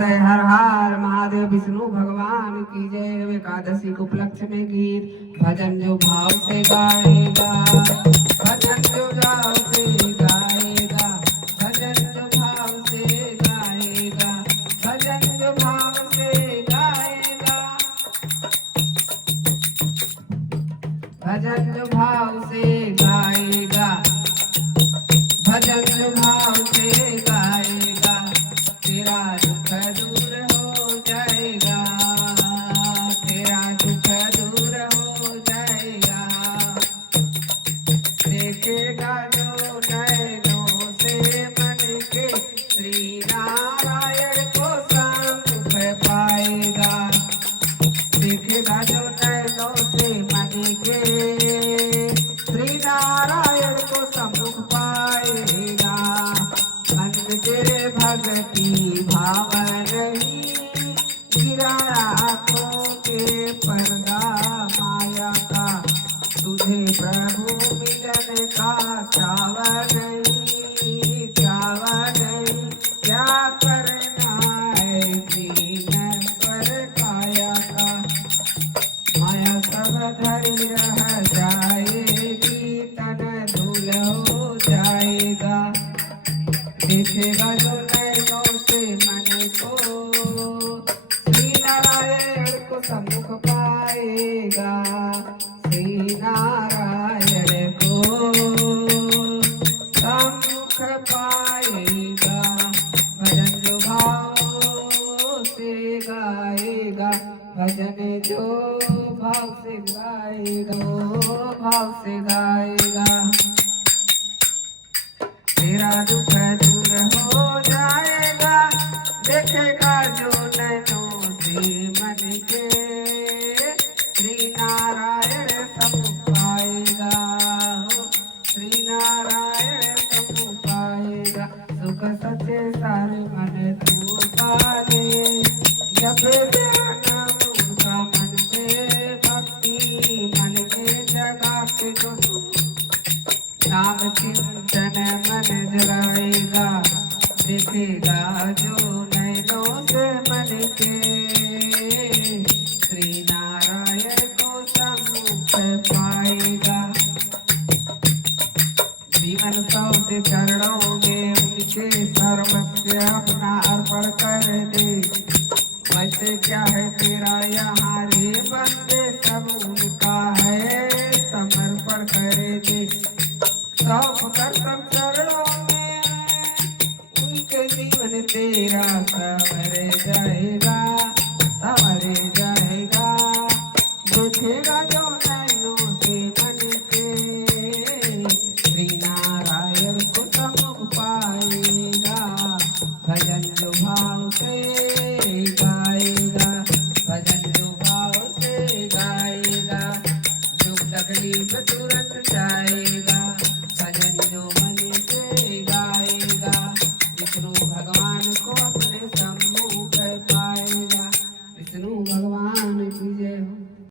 हर हर महादेव विष्णु भगवान की जय। एकादशी के उपलक्ष्य में गीत भजन जो भाव से गाएगा, भजन जो भाव से गाएगा, भजन जो भाव से गाएगा, भजन जो भाव से गाएगा, भजन जो भाव से गाएगा, भजन जो भाव से गाएगा, तेरा दुख दूर हो जाएगा, तेरा दुख दूर हो जाएगा। देखेगा जो नैनों से मन के श्री नारायण को संग पाएगा, देखेगा जो नैनों से मन के श्री नारायण को सम्मुख पाएगा। मन में तेरे भक्ति भाव नहीं, गिरा आँखों के पर्दा माया का, तुझे प्रभु मिलन का चाव नहीं, चाव नहीं। क्या करना है जीवन पर काया का, माया सब धरी रह जाएगी, तन धूल हो जाएगा। देखेगा जो नैनों से मन को श्री नारायण को सम्मुख पाएगा, श्री नारायण को सम्मुख पाएगा। भजन जो भाव से गाएगा, भजन जो भाव से गाएगा, भाव से गाएगा, तेरा दुख दूर हो जाएगा। देखेगा जो नैनों से मन के श्री नारायण सम्मुख पाएगा, श्री नारायण सम्मुख पाएगा। सुख सचे सार मन तू पाले, जब ध्यान उनका मन से भक्ति मन में जगा के जो नाम चिंतन मन जलाएगा। देखेगा जो नैनों से मन के श्री नारायण को सम्मुख पाएगा। जीवन सब चरणों में उनके सर्वस्व अपना अर्पण कर दे। वैसे क्या है तेरा यहाँ रे बंदे, सब उनका है समर्पण कर दे। सब कर सब चरणों में उनके जीवन तेरा संवर